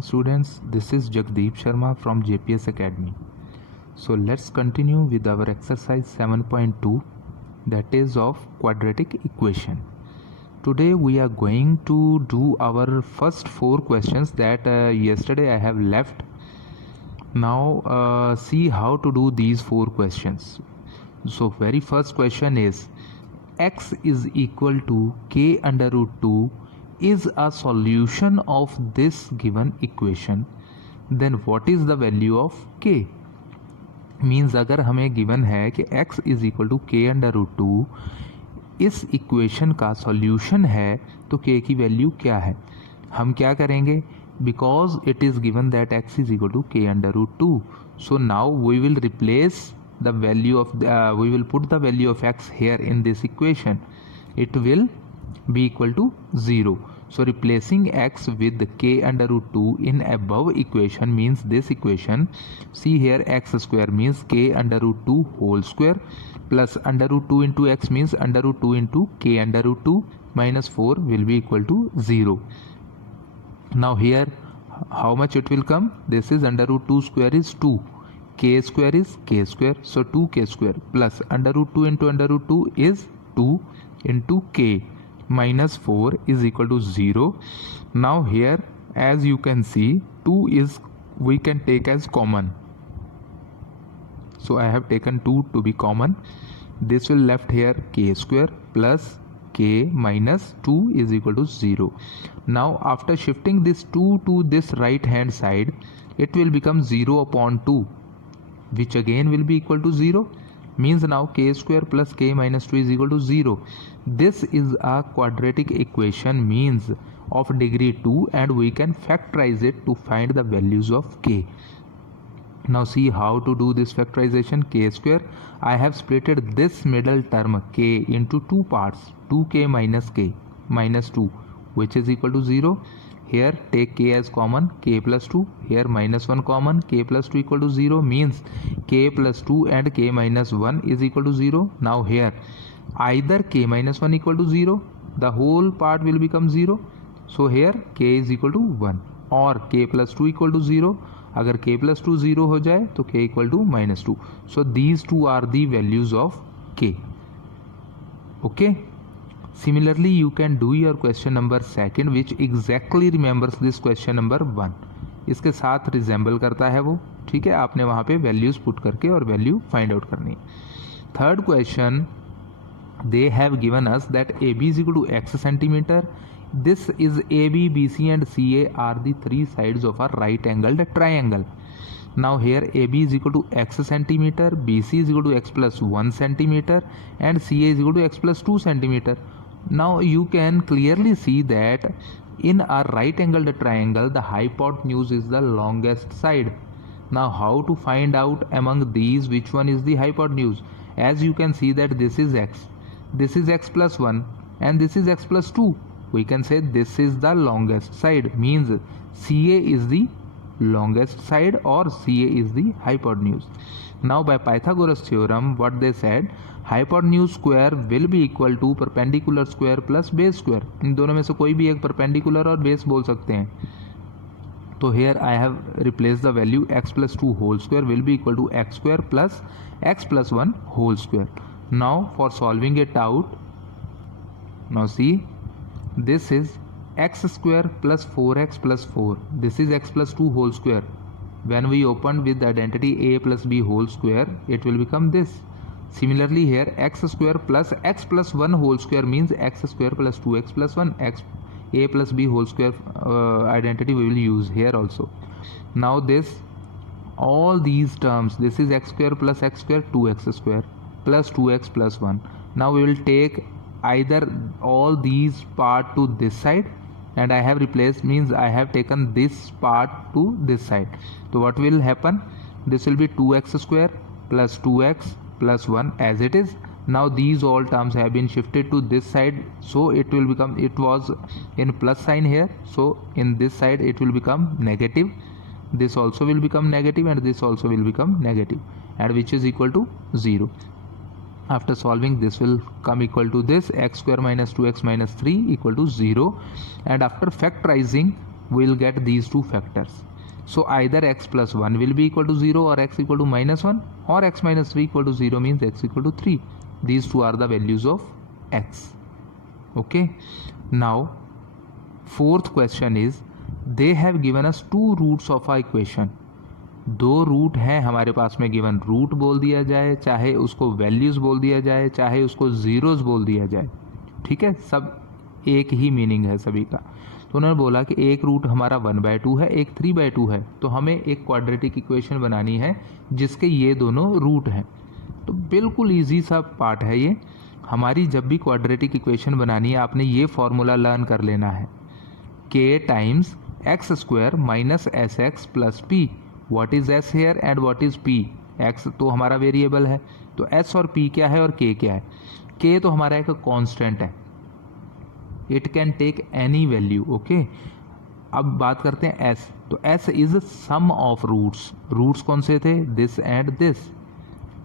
morning students, this is Jagdeep Sharma from JPS Academy. So let's continue with our exercise 7.2, that is of quadratic equation. Today we are going to do our first 4 questions that yesterday I have left. Now see how to do these 4 questions. So very first question is x is equal to k under root 2 is a solution of this given equation, then what is the value of k? Means अगर हमें given है कि x is equal to k under root 2 इस equation का solution है तो k की value क्या है? हम क्या करेंगे, because it is given that x is equal to k under root 2, so now we will replace the value of we will put the value of x here in this equation. It will be equal to 0. So replacing x with k under root 2 in above equation means this equation, see here x square means k under root 2 whole square plus under root 2 into x means under root 2 into k under root 2 minus 4 will be equal to 0. Now here how much it will come? This is under root 2 square is 2, k square is k square, so 2k square plus under root 2 into under root 2 is 2 into k minus 4 is equal to 0. Now here as you can see 2 is we can take as common, so I have taken 2 to be common. This will left here k square plus k minus 2 is equal to 0. Now after shifting this 2 to this right hand side it will become 0 upon 2, which again will be equal to 0, means now k square plus k minus 2 is equal to 0. This is a quadratic equation means of degree 2 and we can factorize it to find the values of k. Now see how to do this factorization. K square, I have splitted this middle term k into 2 parts, 2k minus k minus 2 which is equal to 0. Here take k as common, k plus 2, here minus 1 common, k plus 2 equal to 0 means k plus 2 and k minus 1 is equal to 0. Now here either k minus 1 equal to 0, the whole part will become 0, so here k is equal to 1, or k plus 2 equal to 0, अगर k plus 2 0 हो जाए तो k equal to minus 2. So these two are the values of k. Okay. Similarly you can do your question number 2 which exactly remembers this question number 1. इसके साथ resemble करता है वो, ठीक है. आपने वहाँ पे वैल्यूज पुट करके और वैल्यू फाइंड आउट करनी है. Third question, they have given us that AB is equal to x centimeter. This is AB, BC and CA are the 3 sides of a right angled triangle. Now here AB is equal to x centimeter, BC is equal to x plus 1 centimeter and CA is equal to x plus 2 centimeter. Now you can clearly see that in a right angled triangle the hypotenuse is the longest side. Now how to find out among these which one is the hypotenuse? As you can see that this is x, this is x plus 1 and this is x plus 2. We can say this is the longest side, means CA is the longest side or CA is the hypotenuse. Now by Pythagoras theorem what they said, hypotenuse square will be equal to perpendicular square plus base square. इन दोनों में से कोई भी एक perpendicular और base बोल सकते हैं. तो here I have replaced the value x plus 2 whole square will be equal to x square plus x plus 1 whole square. Now for solving it out, now see this is x square plus 4x plus 4, this is x plus 2 whole square. When we open with the identity a plus b whole square it will become this. Similarly here x square plus x plus 1 whole square means x square plus 2x plus 1, x a plus b whole square identity we will use here also. Now this all these terms, this is x square plus x square 2x square plus 2x plus 1. Now we will take either all these part to this side and I have replaced, means I have taken this part to this side. So what will happen, this will be 2x square plus 2x plus 1 as it is. Now these all terms have been shifted to this side, so it will become, it was in plus sign here, so in this side it will become negative, this also will become negative and this also will become negative, and which is equal to 0. After solving this will come equal to this, x square minus 2x minus 3 equal to 0, and after factorizing we will get these two factors. So either x plus 1 will be equal to 0 or x equal to minus 1, or x minus 3 equal to 0 means x equal to 3. These two are the values of x. Okay, now fourth question is they have given us two roots of a equation. दो root हैं हमारे पास में given, root बोल दिया जाए, चाहे उसको values बोल दिया जाए, चाहे उसको जीरोस बोल दिया जाए, ठीक है, सब एक ही मीनिंग है सभी का। तो उन्होंने बोला कि एक रूट हमारा 1/2 है, एक 3/2 है, तो हमें एक क्वाड्रेटिक इक्वेशन बनानी है जिसके ये दोनों रूट हैं। तो बिल्कुल ईजी सा पार्ट है ये। हमारी जब भी क्वाड्रेटिक इक्वेशन बनानी है आपने ये फॉर्मूला लर्न कर लेना है, k times x square minus s x plus p. What is s here and what is p? x तो हमारा वेरिएबल है, तो s और p क्या है और k क्या है? k तो हमारा एक कांस्टेंट है, it can take any value. Okay, अब बात करते हैं s। तो s is sum of roots. Roots कौन से थे? दिस एंड दिस,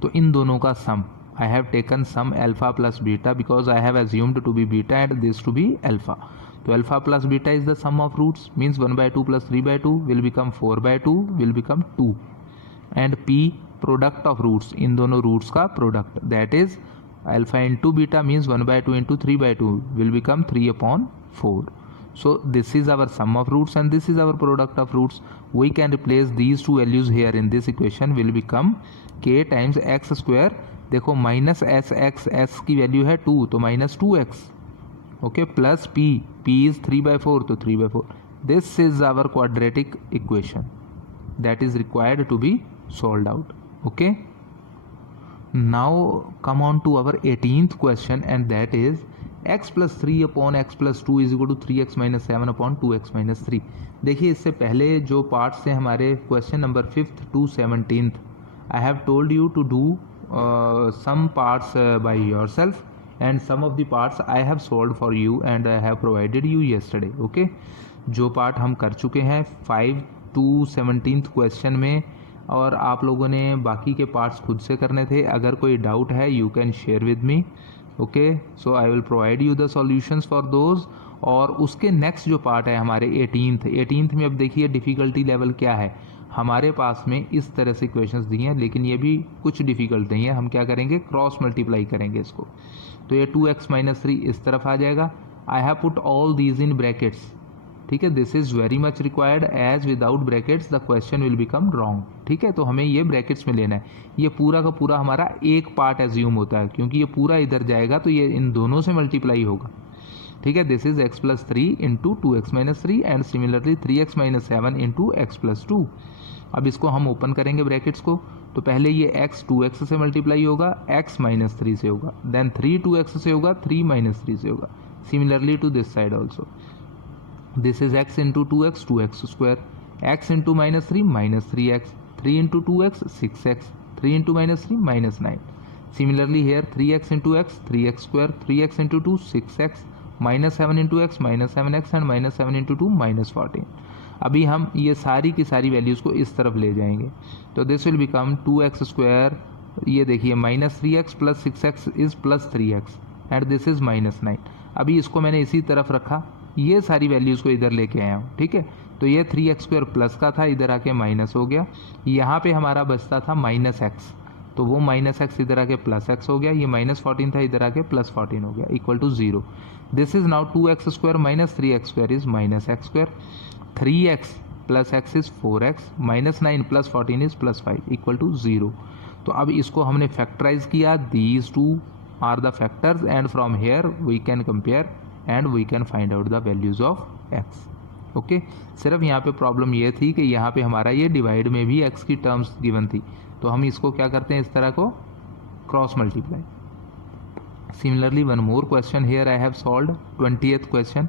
तो इन दोनों का sum. I have taken sum alpha plus beta because I have assumed to be beta and this to be alpha. तो alpha plus beta is the sum of roots, means 1/2 plus 3/2 will become 4/2 will become 2, and p product of roots, इन दोनों roots का product, that is alpha into beta means 1/2 into 3/2 will become 3/4. So this is our sum of roots and this is our product of roots. We can replace these two values here in this equation, will become k times x square। देखो minus s x, S की value है 2 तो minus 2x, okay, plus p, p is 3/4 तो 3/4। this is our quadratic equation that is required to be solved out. Okay, now come on to our 18th question and that is x plus 3 upon x plus 2 is equal to 3x minus 7 upon 2x minus 3। देखिए इससे पहले जो parts हैं हमारे question number 5th to 17th, I have told you to do some parts by yourself and some of the parts I have solved for you and I have provided you yesterday. Okay, जो part हम कर चुके हैं 5 to 17th question में, और आप लोगों ने बाकी के पार्ट्स खुद से करने थे। अगर कोई डाउट है you can share with me. Okay, so I will provide you the solutions for those. और उसके नेक्स्ट जो पार्ट है हमारे 18th में, अब देखिए डिफ़िकल्टी लेवल क्या है। हमारे पास में इस तरह से क्वेश्चंस दिए हैं लेकिन ये भी कुछ डिफ़िकल्ट नहीं है। हम क्या करेंगे, क्रॉस मल्टीप्लाई करेंगे इसको, तो ये 2x minus 3 इस तरफ आ जाएगा। I have put all these in brackets, ठीक है, this is very much required as without brackets the question will become wrong. ठीक है, तो हमें ये ब्रैकेट्स में लेना है। ये पूरा का पूरा हमारा एक पार्ट एज्यूम होता है क्योंकि ये पूरा इधर जाएगा तो ये इन दोनों से मल्टीप्लाई होगा। ठीक है, this is x plus 3 into 2x minus 3 and similarly 3x minus 7 into x plus 2। अब इसको हम ओपन करेंगे ब्रैकेट्स को, तो पहले ये x 2x से मल्टीप्लाई होगा, x माइनस 3 से होगा, देन 3 2x से होगा, 3 माइनस 3 से होगा। Similarly to this side also, this is x into 2x 2x square, x into minus 3 minus 3x, 3 into 2x 6x, 3 into minus 3 minus 9। Similarly here 3x into x 3x square, 3x into 2 6x, minus 7 into x minus 7x and minus 7 into 2 minus 14। अभी हम ये सारी की सारी values को इस तरफ ले जाएंगे, तो this will become 2x square, ये देखिए minus 3x plus 6x is plus 3x and this is minus 9। अभी इसको मैंने इसी तरफ रखा, ये सारी वैल्यूज़ को इधर लेके आया हूँ। ठीक है, तो ये 3x स्क्वायर प्लस का था, इधर आके माइनस हो गया। यहाँ पे हमारा बचता था माइनस x, तो वो माइनस एक्स इधर आके प्लस एक्स हो गया। ये माइनस 14 था, इधर आके प्लस 14 हो गया, equal to 0। This is now 2x square minus 3x square is minus x square, 3x plus x is 4x, minus 9 plus 14 is plus 5 equal to 0। तो अब इसको हमने फैक्टराइज किया, these two are the factors and from here we can compare and we can find out the values of x। Okay, सिर्फ यहाँ पे problem ये थी कि यहाँ पे हमारा ये डिवाइड में भी x की टर्म्स गिवन थी, तो हम इसको क्या करते हैं, इस तरह को cross multiply. Similarly one more question here I have solved 20th question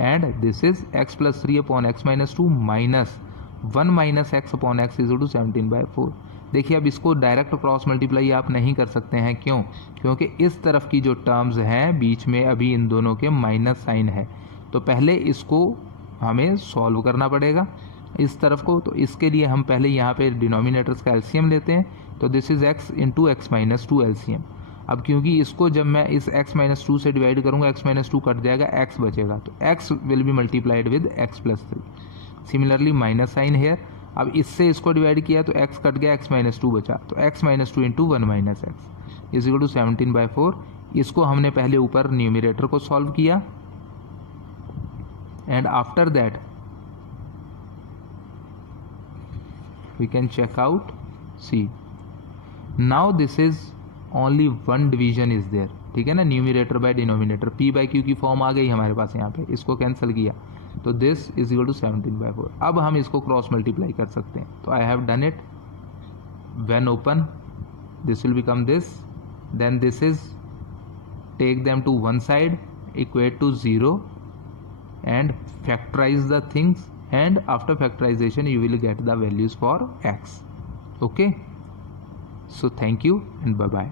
and this is x plus 3 upon x minus 2 minus 1 minus x upon x is to 17/4। देखिए अब इसको डायरेक्ट क्रॉस मल्टीप्लाई आप नहीं कर सकते हैं, क्यों? क्योंकि इस तरफ की जो टर्म्स हैं बीच में अभी इन दोनों के माइनस साइन है, तो पहले इसको हमें सॉल्व करना पड़ेगा इस तरफ को। तो इसके लिए हम पहले यहाँ पे डिनोमिनेटर्स का एलसीएम लेते हैं, तो this is x into x minus 2 LCM. अब क्योंकि इसको जब मैं इस x माइनस 2 से डिवाइड करूँगा, x माइनस 2 कट जाएगा, x बचेगा, तो x will be multiplied with x plus 3। Similarly minus sign here. अब इससे इसको डिवाइड किया तो x कट गया, x माइनस 2 बचा, तो x minus 2 into 1 minus x is equal to 17/4. इसको हमने पहले ऊपर न्यूमिरेटर को सॉल्व किया and after that we can check out. See, now this is only one division is there. ठीक है ना, numerator by denominator, p by Q की फॉर्म आ गई हमारे पास यहाँ पे, इसको कैंसिल किया तो दिस इज इक्वल टू 17/4. अब हम इसको क्रॉस मल्टीप्लाई कर सकते हैं, तो I have done it. When open this will become this, then this is take them to one side, equate to 0 and factorize the things, and after factorization you will get the values for x. Okay, so thank you and bye bye.